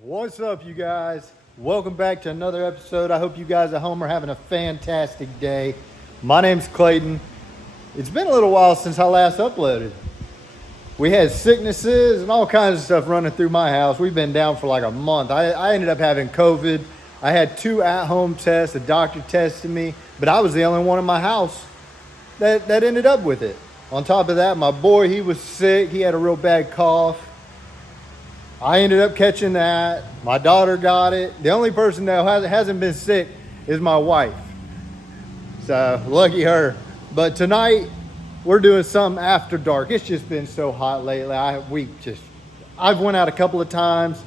What's up, you guys? Welcome back to another episode. I hope you guys at home are having a fantastic day. My name's Clayton. It's been a little while since I last uploaded. We had sicknesses and all kinds of stuff running through my house. We've been down for like a month. I ended up having COVID. I had 2 at-home tests. The doctor tested me, but I was the only one in my house that ended up with it. On top of that, my boy, he was sick. He had a real bad cough. I ended up catching that. My daughter got it. The only person that hasn't been sick is my wife. So lucky her. But tonight we're doing something after dark. It's just been so hot lately. I've went out a couple of times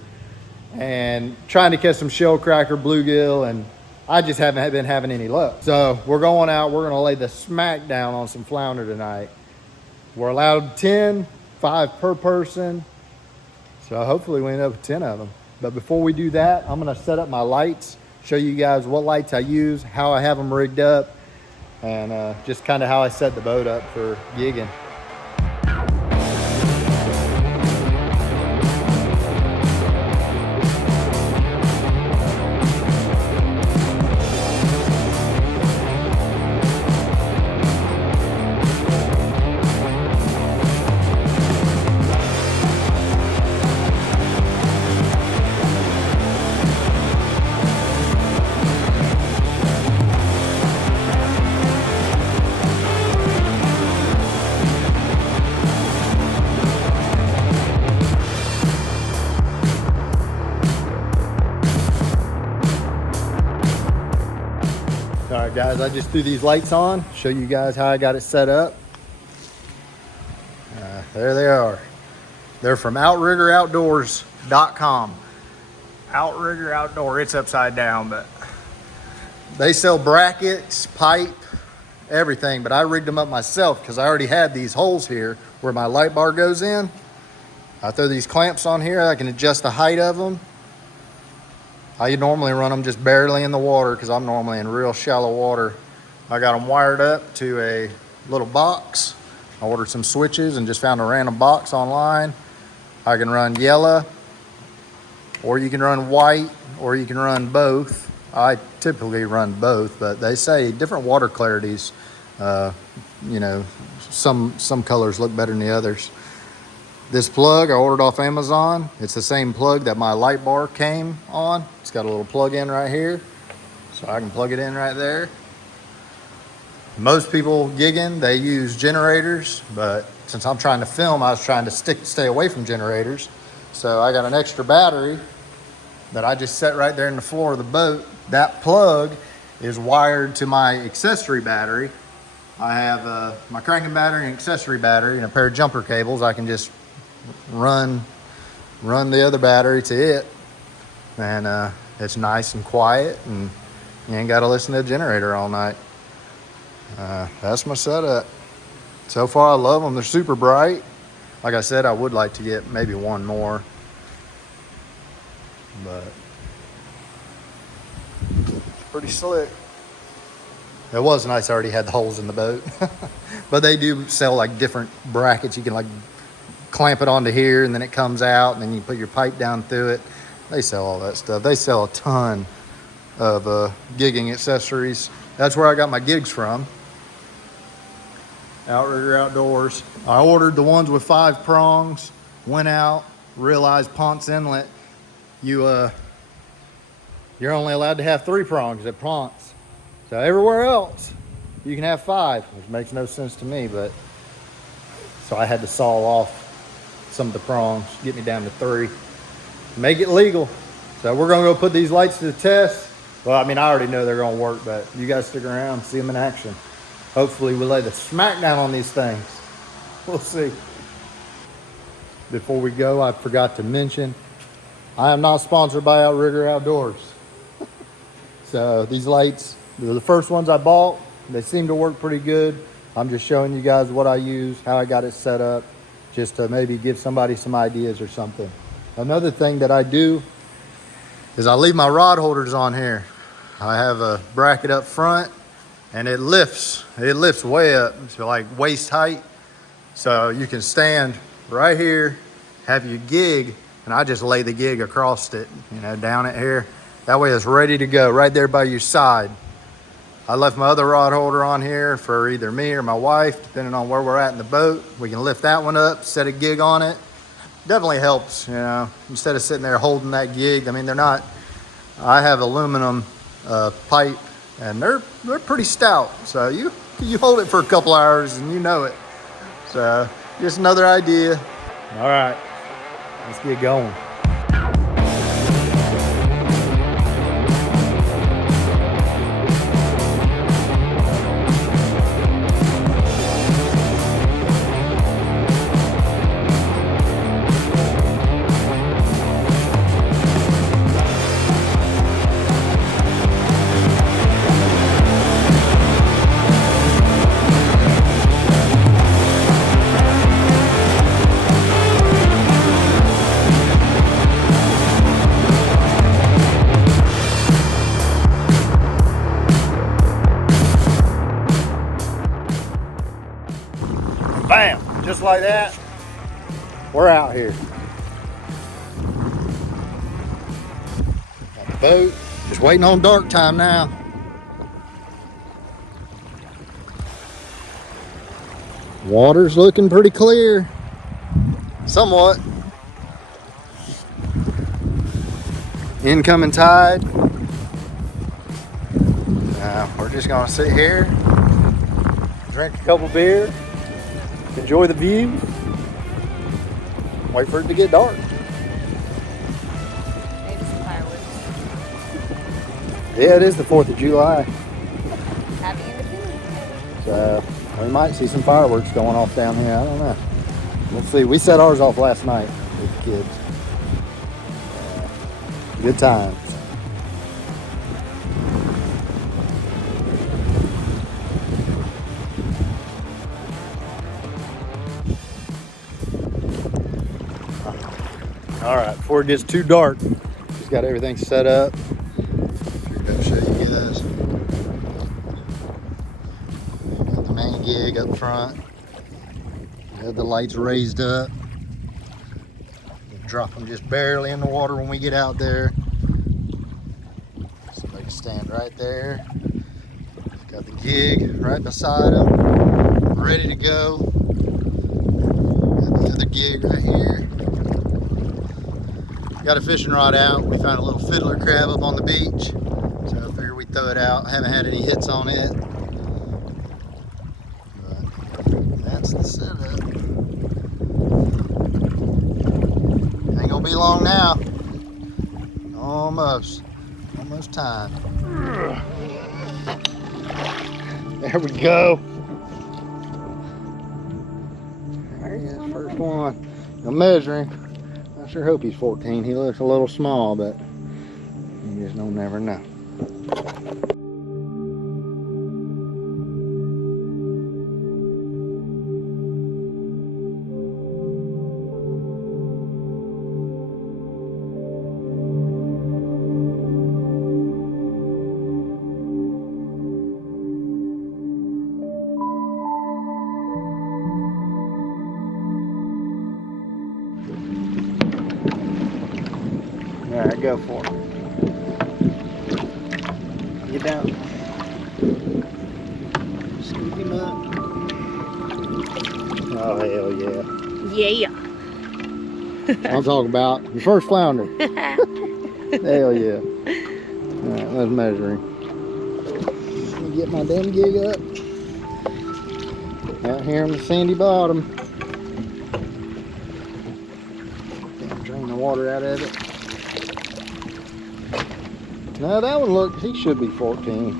and trying to catch some shell cracker, bluegill, and I just haven't been having any luck. So we're going out. We're gonna lay the smack down on some flounder tonight. We're allowed 10, 5 per person. So hopefully we end up with 10 of them. But before we do that, I'm gonna set up my lights, show you guys what lights I use, how I have them rigged up, and just kind of how I set the boat up for gigging. All right, guys, I just threw these lights on, show you guys how I got it set up. There they are. They're from outriggeroutdoors.com. Outrigger Outdoor, it's upside down, but they sell brackets, pipe, everything, but I rigged them up myself because I already had these holes here where my light bar goes in. I throw these clamps on here. I can adjust the height of them. I normally run them just barely in the water because I'm normally in real shallow water. I got them wired up to a little box. I ordered some switches and just found a random box online. I can run yellow, or you can run white, or you can run both. I typically run both, but they say different water clarities, some colors look better than the others. This plug I ordered off Amazon. It's the same plug that my light bar came on. It's got a little plug in right here, so I can plug it in right there. Most people gigging, they use generators, but since I'm trying to film, I was trying to stay away from generators. So I got an extra battery that I just set right there in the floor of the boat. That plug is wired to my accessory battery. I have my cranking battery and accessory battery and a pair of jumper cables. I can just run the other battery to it, and it's nice and quiet, and you ain't got to listen to a generator all night. That's my setup. So far I love them. They're super bright. Like I said, I would like to get maybe one more, but it's pretty slick. It was nice I already had the holes in the boat. But they do sell like different brackets. You can like clamp it onto here and then it comes out and then you put your pipe down through it. They sell all that stuff. They sell a ton of gigging accessories. That's where I got my gigs from. Outrigger Outdoors. I ordered the ones with 5 prongs, went out, realized Ponce Inlet, you're only allowed to have 3 prongs at Ponce. So everywhere else you can have 5, which makes no sense to me, but so I had to saw off some of the prongs, get me down to 3, make it legal. So we're gonna go put these lights to the test. Well, I mean, I already know they're gonna work, but you guys stick around and see them in action. Hopefully we lay the smack down on these things. We'll see. Before we go, I forgot to mention, I am not sponsored by Outrigger Outdoors. So these lights, they're the first ones I bought. They seem to work pretty good. I'm just showing you guys what I use, how I got it set up, just to maybe give somebody some ideas or something. Another thing that I do is I leave my rod holders on here. I have a bracket up front and it lifts way up to like waist height. So you can stand right here, have your gig and I just lay the gig across it, down it here. That way it's ready to go right there by your side. I left my other rod holder on here for either me or my wife, depending on where we're at in the boat. We can lift that one up, set a gig on it. Definitely helps, instead of sitting there holding that gig. I mean, they're not, I have aluminum pipe, and they're pretty stout. So you hold it for a couple hours and you know it. So just another idea. All right, let's get going. Bam, just like that, we're out here. Got the boat, just waiting on dark time now. Water's looking pretty clear, somewhat. Incoming tide. We're just gonna sit here, drink a couple beers, enjoy the view, wait for it to get dark. Maybe some fireworks. Yeah, it is the 4th of July. Happy Independence Day. So we might see some fireworks going off down here. I don't know. We'll see. We set ours off last night with the kids. Good times. All right, before it gets too dark, just got everything set up. Figured I'd show you guys. Got the main gig up front. Got the lights raised up. Drop them just barely in the water when we get out there. So they can stand right there. Got the gig right beside them, ready to go. Got the other gig right here. Got a fishing rod out. We found a little fiddler crab up on the beach, so I figured we'd throw it out. I haven't had any hits on it, but that's the setup. Ain't gonna be long now. Almost time. There we go. There's the first one. I'm measuring. I sure hope he's 14. He looks a little small, but you just don't never know. All right, go for it. Get down. Scoop him up. Oh, hell yeah. Yeah. I'm talking about your first flounder. Hell yeah. All right, let's measure him. Let me get my damn gig up. Out here on the sandy bottom. Drain the water out of it. No, that one looks, he should be 14.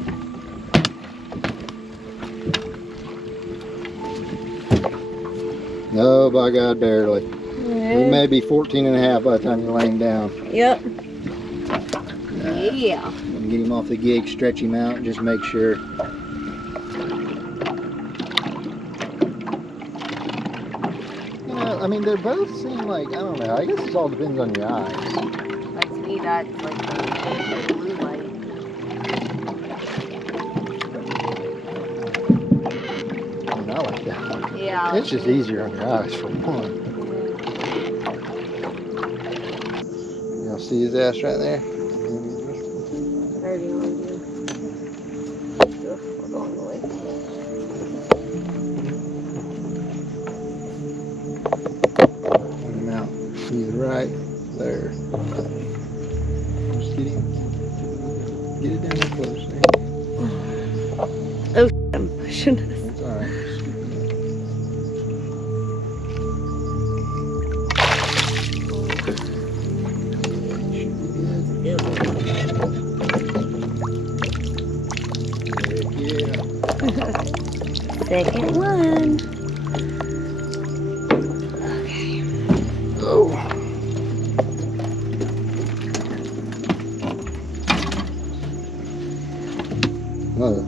No, by God, barely. He may be 14 and a half by the time you lay him down. Yep. Yeah. I'm gonna get him off the gig, stretch him out, and just make sure. You know, I mean, they both seem like, I don't know, I guess it all depends on your eyes. Like to me, that's like the blue light. I mean, I like that one. Yeah. It's just easier on your eyes for one. See his ass right there? Wherever you want to do. We're going the way. Point him out. He's right there. Just get it down there close. Oh, I'm pushing us. It's alright. Second one. Okay. Oh.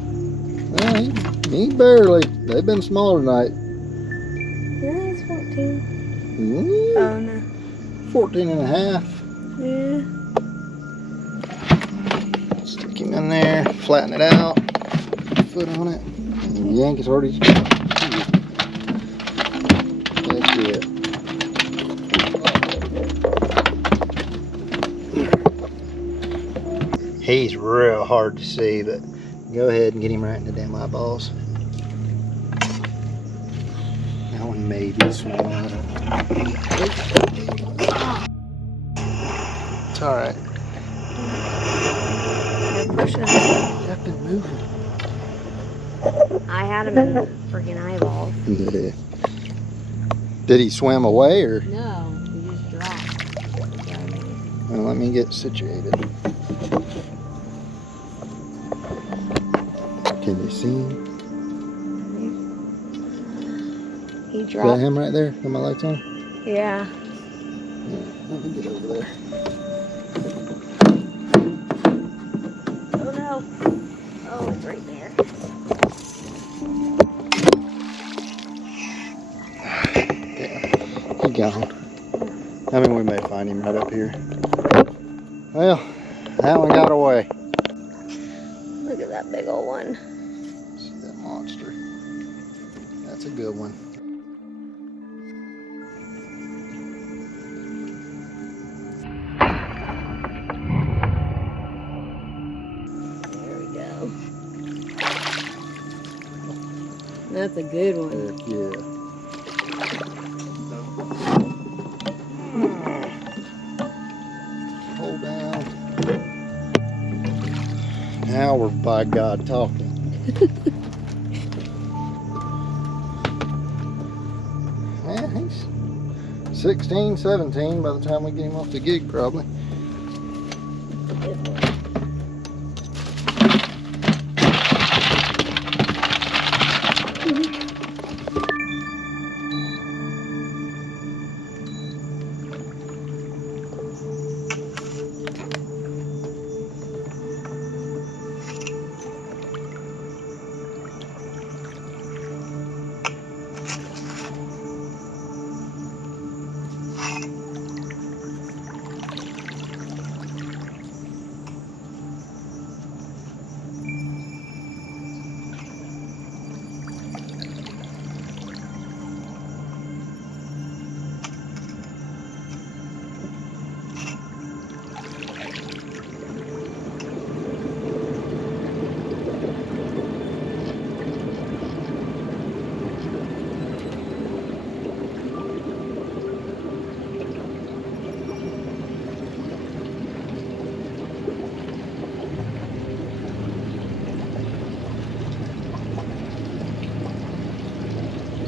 He barely. They've been smaller tonight. Yeah, it's 14. Mm, Oh, no. 14 and a half. Yeah. Stick him in there, flatten it out, foot on it. And yank is already. That's it. He's real hard to see, but go ahead and get him right in the damn eyeballs. That one may be small. It's alright. They're pushing us. I've been moving. I had him in the freaking eyeballs. Yeah. Did he swim away or? No, he just dropped. Well, let me get situated. Can you see him? He Is that dropped. him right there? Got my lights on? Yeah. Let me get over there. Oh no. Oh, it's right there. He gone. I mean, we may find him right up here. Well, that one got away. Look at that big old one. See that monster. That's a good one. There we go. That's a good one. Heck yeah. Hold down. Now we're by God talking. Yeah, he's 16, 17 by the time we get him off the gig probably.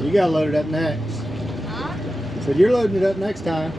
You gotta load it up next. Huh? Said you're loading it up next time.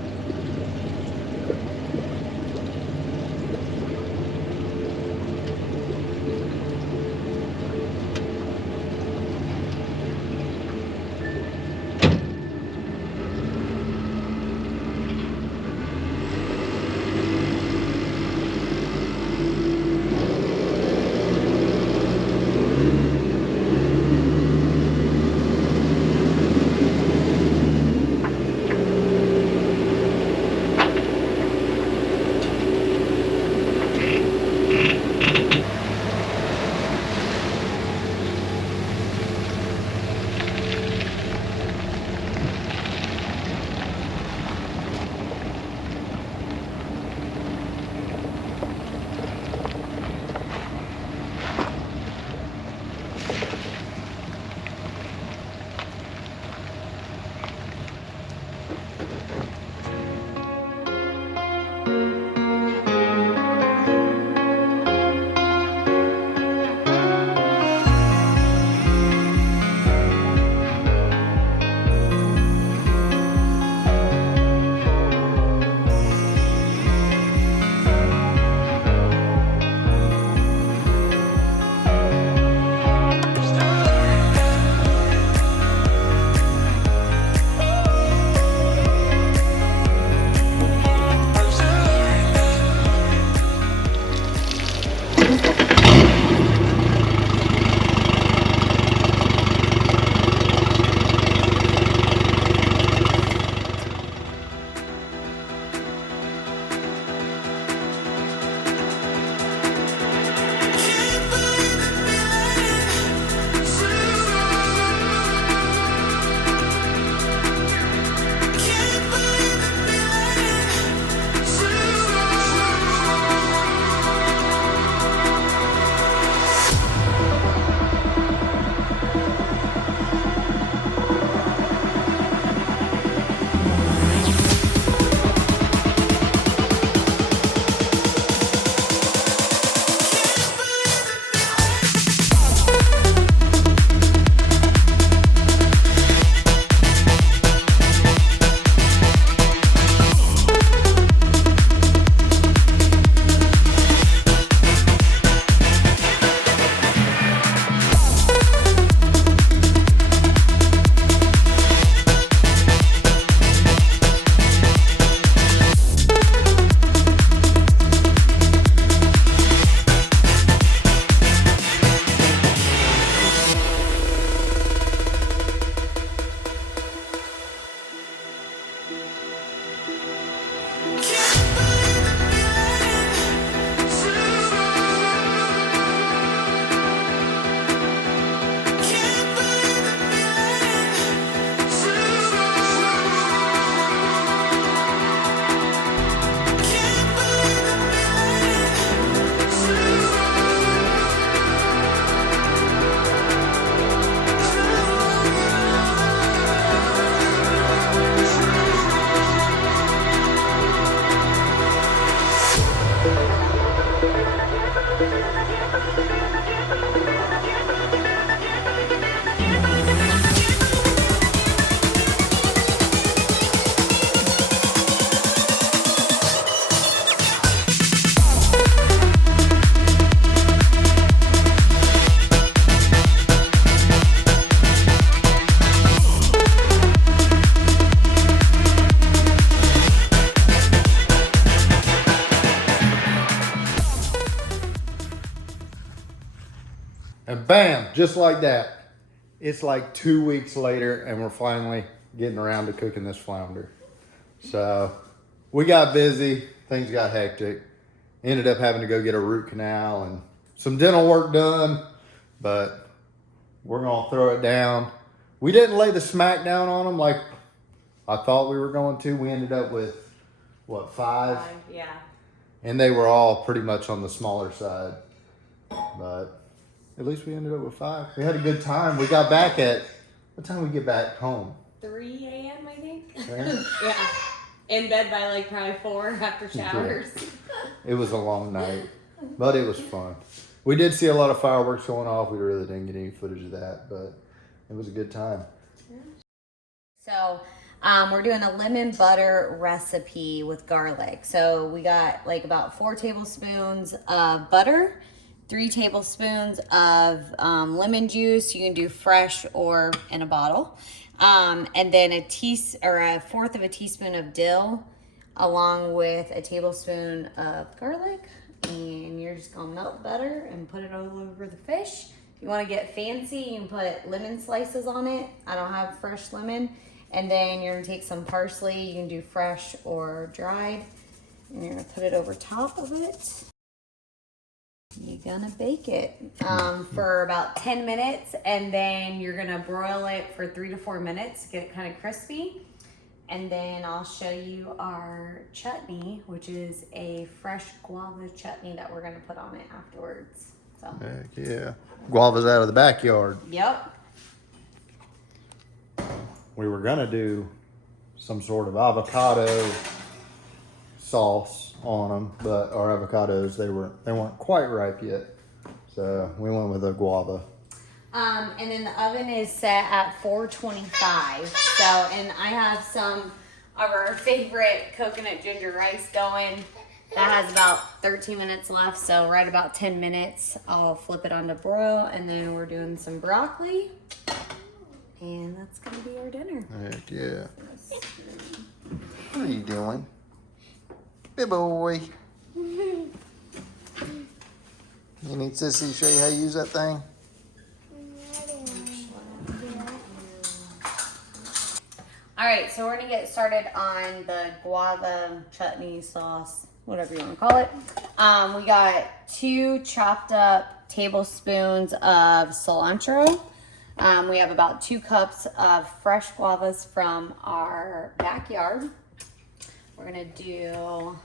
And bam, just like that. It's like 2 weeks later and we're finally getting around to cooking this flounder. So we got busy, things got hectic. Ended up having to go get a root canal and some dental work done, but we're gonna throw it down. We didn't lay the smack down on them like I thought we were going to. We ended up with, what, 5? Yeah. And they were all pretty much on the smaller side. But at least we ended up with 5. We had a good time. We got back at, what time did we get back home? 3 a.m. I think. Yeah. Yeah. In bed by like probably 4 after showers. Yeah. It was a long night, but it was fun. We did see a lot of fireworks going off. We really didn't get any footage of that, but it was a good time. So we're doing a lemon butter recipe with garlic. So we got like about 4 tablespoons of butter, 3 tablespoons of lemon juice. You can do fresh or in a bottle. And then a 1/4 of a teaspoon of dill, along with a tablespoon of garlic. And you're just gonna melt butter and put it all over the fish. If you want to get fancy, you can put lemon slices on it. I don't have fresh lemon. And then you're gonna take some parsley. You can do fresh or dried. And you're gonna put it over top of it. You're gonna bake it for about 10 minutes, and then you're gonna broil it for 3 to 4 minutes to get it kind of crispy. And then I'll show you our chutney, which is a fresh guava chutney that we're gonna put on it afterwards. So. Heck yeah. Guava's out of the backyard. Yep. We were gonna do some sort of avocado sauce on them, but our avocados, they weren't quite ripe yet. So we went with a guava. And then the oven is set at 425. So, and I have some of our favorite coconut ginger rice going. That has about 13 minutes left. So right about 10 minutes, I'll flip it onto broil, and then we're doing some broccoli. And that's gonna be our dinner. Heck yeah. What are you doing? Big boy. You need Sissy to show you how to use that thing? All right, so we're gonna get started on the guava chutney sauce, whatever you wanna call it. We got 2 chopped up tablespoons of cilantro. We have about 2 cups of fresh guavas from our backyard. We're gonna do a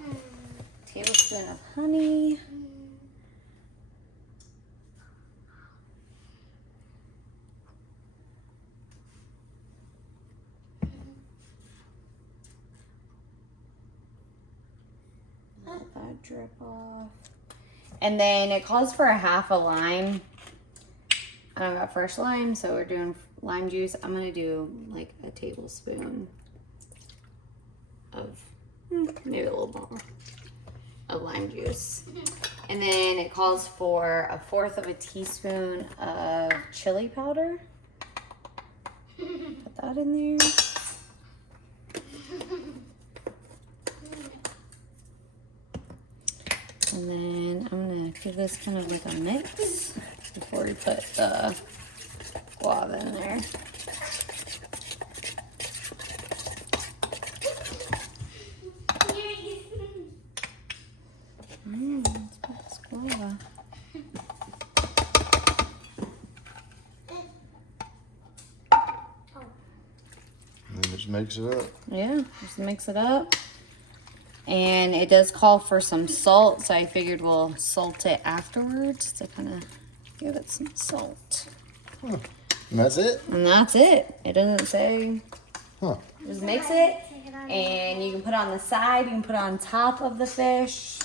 tablespoon of honey. Let that drip off. And then it calls for a half a lime. I don't got fresh lime, so we're doing lime juice. I'm gonna do like a tablespoon of, maybe a little more, of lime juice. And then it calls for a 1/4 of a teaspoon of chili powder. Put that in there. And then I'm gonna give this kind of like a mix before we put the guava in there. Let's put this guava. And then just mix it up. Yeah, just mix it up. And it does call for some salt, so I figured we'll salt it afterwards to kind of give it some salt. Huh. And that's it? And that's it. It doesn't say. Huh. Just mix it, and you can put it on the side, you can put it on top of the fish.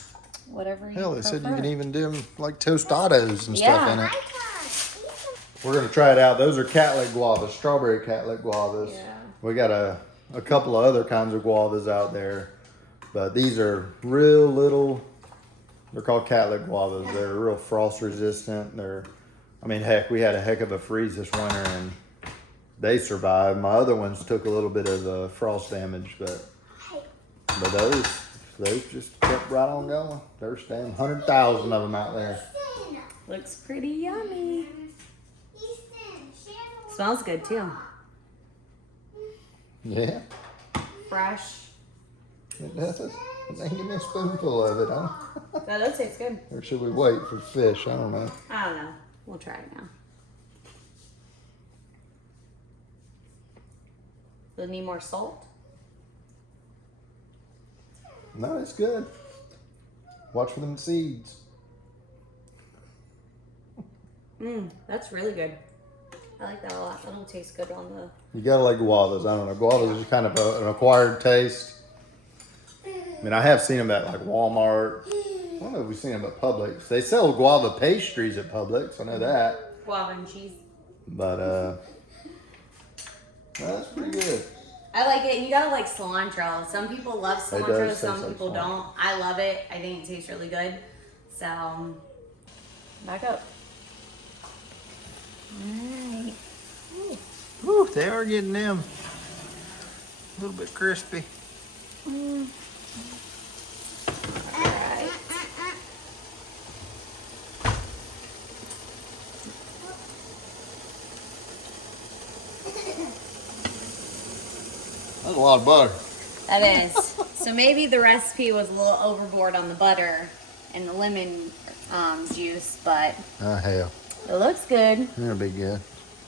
whatever you Hell, they prefer. said you can even do them like tostados and Yeah. stuff in it. We're gonna try it out. Those are catlet guavas, strawberry catlet guavas. Yeah. We got a couple of other kinds of guavas out there, but these are real little. They're called catlet guavas. They're real frost resistant. I mean, heck, we had a heck of a freeze this winter and they survived. My other ones took a little bit of frost damage, but those just kept right on going. There's 100,000 of them out there. Looks pretty yummy. Smells good too. Yeah, Fresh. it does. They give me a spoonful of it, huh? That does taste good. Or should we wait for fish? I don't know. I don't know. We'll try it now. Do you need more salt? No, it's good. Watch for them seeds. That's really good. I like that a lot. That'll taste good on the... You gotta like guavas. I don't know. Guavas is kind of an acquired taste. I mean, I have seen them at like Walmart. I don't know if we've seen them at Publix. They sell guava pastries at Publix. I know that. Guava and cheese. But that's pretty good. I like it. And you gotta like cilantro. Some people love It cilantro, does some taste like people cilantro. don't. I love it. I think it tastes really good. So, back up. Alright. Whew, they are getting them a little bit crispy. Alright. That's a lot of butter. That is. So maybe the recipe was a little overboard on the butter and the lemon juice, but Oh, hell. it looks good. That'll be good.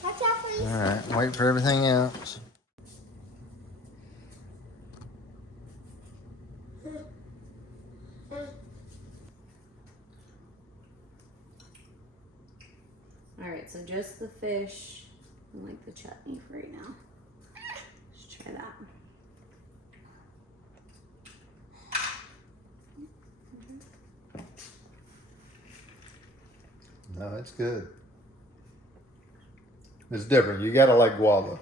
Watch out, please. All right, wait for everything else. Alright, so just the fish and like the chutney for right now. Let's try that. No, it's good. It's different. You gotta like guava.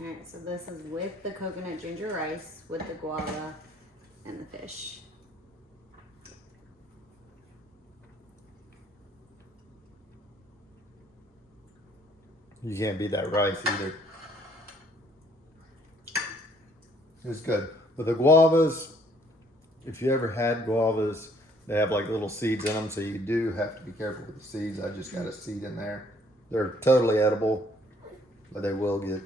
Alright, so this is with the coconut ginger rice, with the guava, and the fish. You can't beat that rice either. It's good. But the guavas, if you ever had guavas, they have like little seeds in them, so you do have to be careful with the seeds. I just got a seed in there. They're totally edible, but they will get,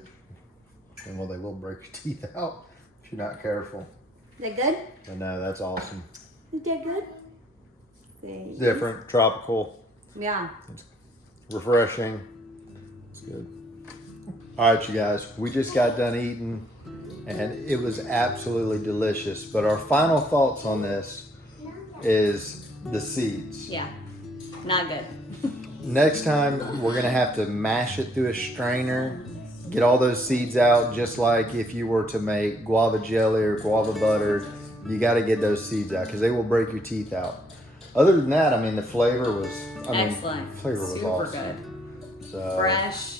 well, they will break your teeth out if you're not careful. Is that good? And no, that's awesome. Is that good? Thanks. Different, tropical, Yeah. refreshing. It's good. All right, you guys, we just got done eating and it was absolutely delicious. But our final thoughts on this is the seeds. Yeah. Not good. Next time, we're gonna have to mash it through a strainer, get all those seeds out, just like if you were to make guava jelly or guava butter. You gotta get those seeds out because they will break your teeth out. Other than that, I mean, the flavor was, Excellent. flavor was Super awesome. good. So Fresh.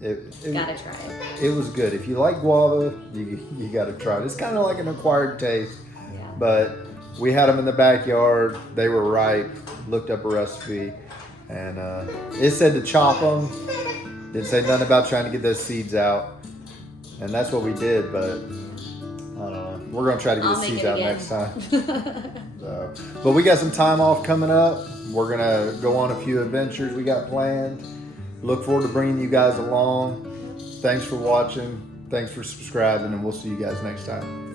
it Gotta try it. It was good. If you like guava, you got to try it. It's kind of like an acquired taste, Yeah. but we had them in the backyard. They were ripe. Looked up a recipe, and it said to chop them. Didn't say nothing about trying to get those seeds out, and that's what we did. But I don't know. We're gonna try to get I'll the make seeds it out again. next time. So, but we got some time off coming up. We're gonna go on a few adventures we got planned. Look forward to bringing you guys along. Thanks for watching. Thanks for subscribing, and we'll see you guys next time.